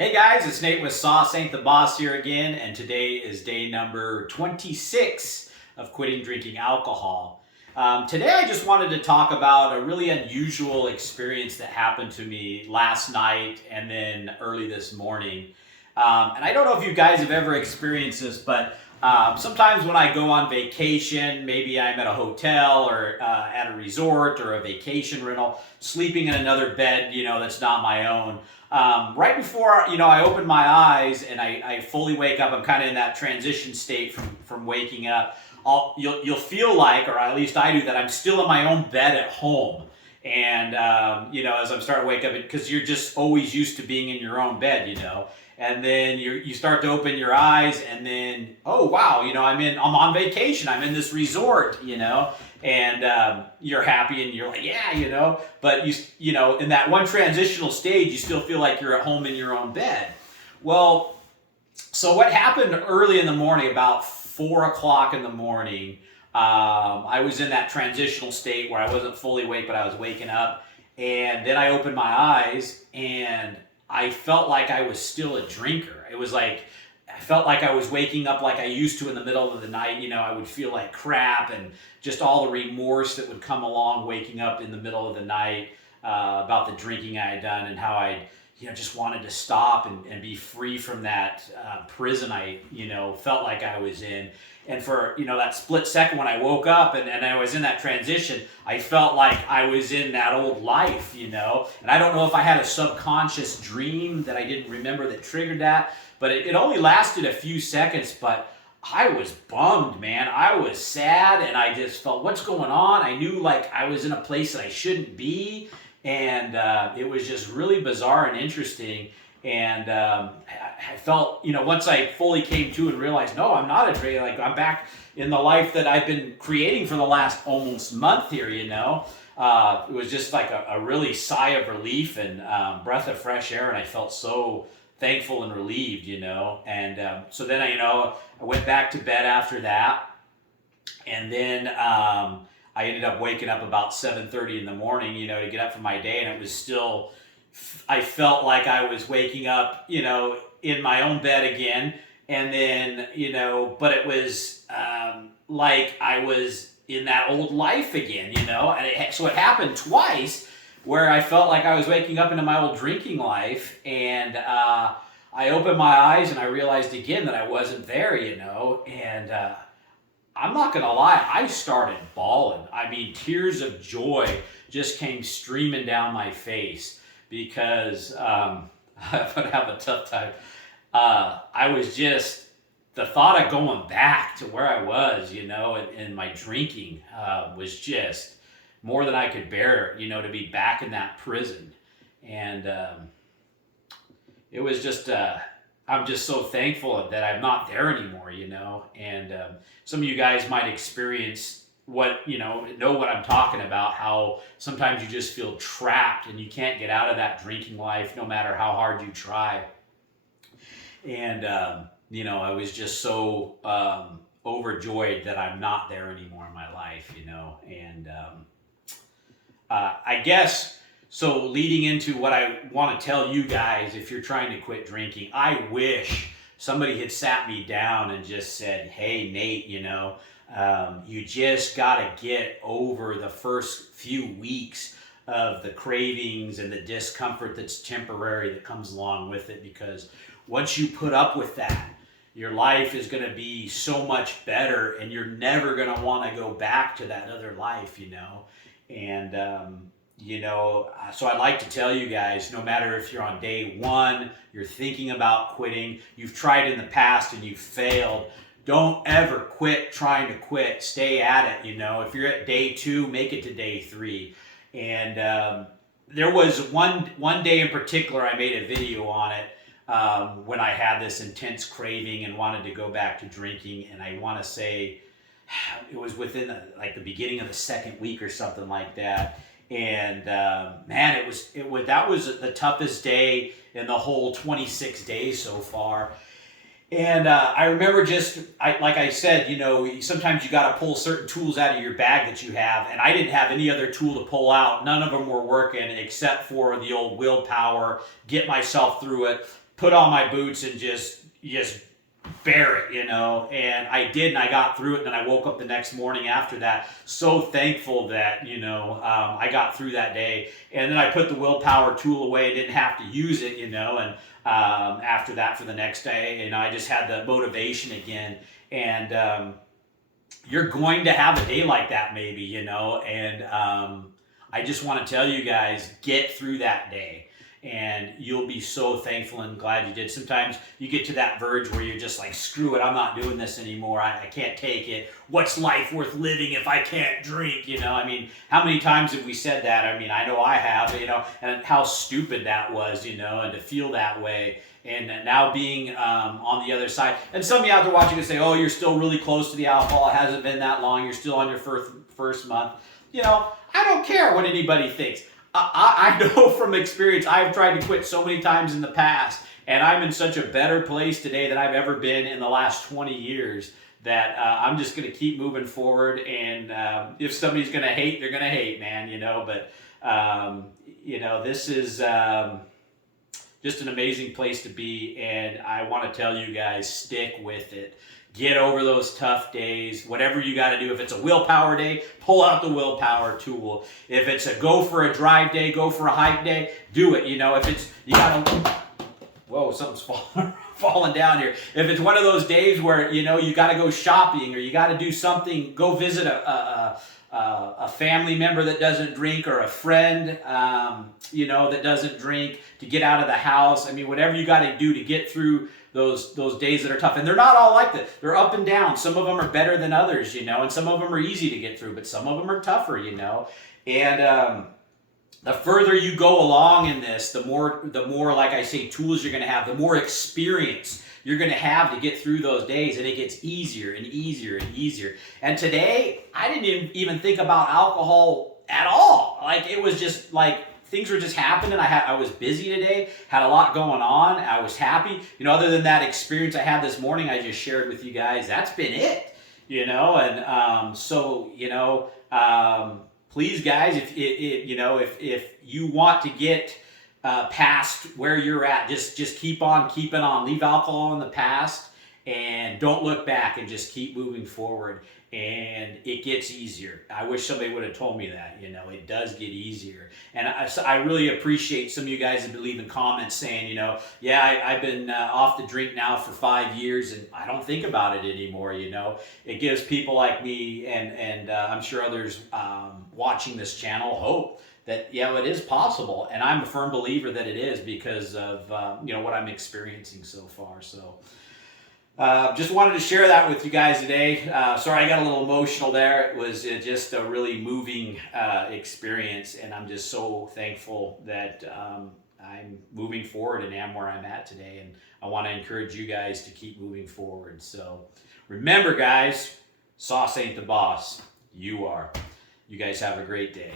Hey guys, it's Nate with Sauce Ain't the Boss here again, and today is day number 26 of quitting drinking alcohol. Today I just wanted to talk about a really unusual experience that happened to me last night and then early this morning. And I don't know if you guys have ever experienced this, but sometimes when I go on vacation, maybe I'm at a hotel or at a resort or a vacation rental, sleeping in another bed, that's not my own. Right before, I open my eyes and I fully wake up, I'm kind of in that transition state from waking up. You'll feel like, or at least I do, that I'm still in my own bed at home. And, as I'm starting to wake up, because you're just always used to being in your own bed, and then you start to open your eyes and then, oh, wow, I'm on vacation. I'm in this resort, and you're happy and you're like, yeah, but in that one transitional stage, you still feel like you're at home in your own bed. Well, so what happened early in the morning, about 4 o'clock in the morning, I was in that transitional state where I wasn't fully awake, but I was waking up. And then I opened my eyes and I felt like I was still a drinker. It was like, I felt like I was waking up like I used to in the middle of the night. I would feel like crap and just all the remorse that would come along waking up in the middle of the night about the drinking I had done and how I just wanted to stop and be free from that prison I, felt like I was in. And for, that split second when I woke up and I was in that transition, I felt like I was in that old life, And I don't know if I had a subconscious dream that I didn't remember that triggered that, but it only lasted a few seconds, but I was bummed, man. I was sad and I just felt, what's going on? I knew like I was in a place that I shouldn't be. And it was just really bizarre and interesting. And I felt, once I fully came to and realized, no, I'm not a drinker. Like I'm back in the life that I've been creating for the last almost month here, it was just like a really sigh of relief and breath of fresh air. And I felt so thankful and relieved, And so then I went back to bed after that. And then I ended up waking up about 7:30 in the morning, to get up for my day. And it was still, I felt like I was waking up, in my own bed again. And then, but it was like I was in that old life again, And so it happened twice where I felt like I was waking up into my old drinking life. And I opened my eyes and I realized again that I wasn't there, And I'm not going to lie, I started bawling. I mean, tears of joy just came streaming down my face because I would have a tough time. I was just, the thought of going back to where I was, and my drinking was just more than I could bear, to be back in that prison. And it was just, I'm just so thankful that I'm not there anymore, and some of you guys might experience what, know what I'm talking about, how sometimes you just feel trapped and you can't get out of that drinking life no matter how hard you try. And, I was just so overjoyed that I'm not there anymore in my life, and I guess, so leading into what I want to tell you guys, if you're trying to quit drinking, I wish somebody had sat me down and just said, hey, Nate, you just got to get over the first few weeks of the cravings and the discomfort that's temporary that comes along with it. Because once you put up with that, your life is going to be so much better and you're never going to want to go back to that other life, And, so I'd like to tell you guys, no matter if you're on day one, you're thinking about quitting, you've tried in the past and you've failed, don't ever quit trying to quit. Stay at it, If you're at day 2, make it to day 3. And there was one day in particular, I made a video on it when I had this intense craving and wanted to go back to drinking. And I want to say it was within the beginning of the second week or something like that. And man, that was the toughest day in the whole 26 days so far. And I remember like I said, sometimes you got to pull certain tools out of your bag that you have. And I didn't have any other tool to pull out. None of them were working except for the old willpower, get myself through it, put on my boots and just bear it, you know. And I did, and I got through it. And then I woke up the next morning after that, so thankful that, you know, I got through that day. And then I put the willpower tool away, didn't have to use it, you know. And after that, for the next day, and I just had the motivation again. And you're going to have a day like that, maybe, you know. And I just want to tell you guys, get through that day. And you'll be so thankful and glad you did. Sometimes you get to that verge where you're just like, screw it, I'm not doing this anymore. I can't take it. What's life worth living if I can't drink? You know, I mean, how many times have we said that? I mean, I know I have, you know, and how stupid that was, you know, and to feel that way. And now being on the other side. And some of you out there watching can say, oh, you're still really close to the alcohol. It hasn't been that long. You're still on your first month. You know, I don't care what anybody thinks. I know from experience, I've tried to quit so many times in the past, and I'm in such a better place today than I've ever been in the last 20 years that I'm just going to keep moving forward. And if somebody's going to hate, they're going to hate, man, you know. But, you know, this is just an amazing place to be, and I want to tell you guys, stick with it. Get over those tough days, whatever you got to do. If it's a willpower day, pull out the willpower tool. If it's a go for a drive day, go for a hike day, do it. You know, if it's, you got to, whoa, something's falling down here. If it's one of those days where, you know, you got to go shopping or you got to do something, go visit a family member that doesn't drink or a friend, you know, that doesn't drink, to get out of the house. I mean, whatever you got to do to get through those days that are tough. And they're not all like that. They're up and down. Some of them are better than others, you know, and some of them are easy to get through, but some of them are tougher, you know. And the further you go along in this, the more, like I say, tools you're going to have, the more experience you're going to have to get through those days, and it gets easier and easier and easier. And today, I didn't even think about alcohol at all. Like, it was just like, things were just happening. I was busy today, had a lot going on. I was happy. You know, other than that experience I had this morning, I just shared with you guys, that's been it, you know. And so, you know, please, guys, if you know, if you want to get past where you're at, just keep on keeping on. Leave alcohol in the past and don't look back, and just keep moving forward. And it gets easier. I wish somebody would have told me that, you know. It does get easier. And I really appreciate some of you guys have been leaving comments saying, you know, yeah, I've been off the drink now for 5 years and I don't think about it anymore, you know. It gives people like me and I'm sure others watching this channel hope that, yeah, it is possible. And I'm a firm believer that it is because of, you know, what I'm experiencing so far. So just wanted to share that with you guys today. Sorry I got a little emotional there. It was just a really moving experience, and I'm just so thankful that I'm moving forward and am where I'm at today. And I want to encourage you guys to keep moving forward. So remember, guys, sauce ain't the boss. You are. You guys have a great day.